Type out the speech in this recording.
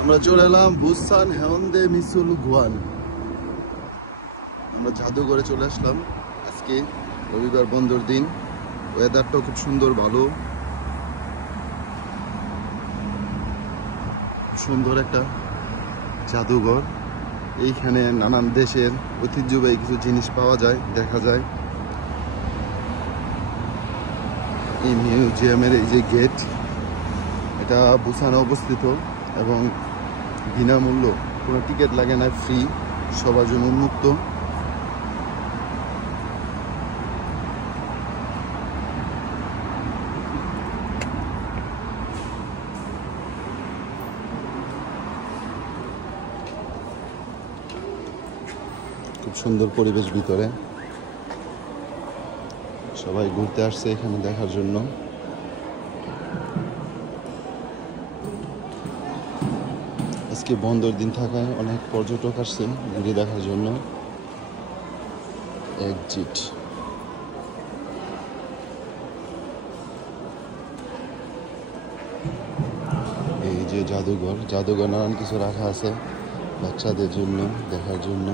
আমরা চলে এলাম বুসান হেওন্দে মিসুল গুয়ান। আমরা জাদুঘরে চলে আসলাম। আজকে রবিবার বন্ধর দিন, ওয়েদারটাও খুব সুন্দর, ভালো, সুন্দর একটা জাদুঘর। এইখানে নানান দেশের ঐতিহ্যবাহী কিছু জিনিস পাওয়া যায়, দেখা যায়। এই মিউজিয়ামের এই যে গেট, এটা বুসানে অবস্থিত এবং বিনামূল্য, কোনো টিকিট লাগে না, ফ্রি, সবার জন্য উন্মুক্ত। খুব সুন্দর পরিবেশ ভিতরে, সবাই ঘুরতে আসছে এখানে দেখার জন্য। আজকে বন্ধের দিন থাকায় অনেক পর্যটক আসছে ঘুরে দেখার জন্য। এক্সিট। এই যে জাদুঘর, জাদুঘর নানান কিছু রাখা আছে বাচ্চাদের জন্য, দেখার জন্য।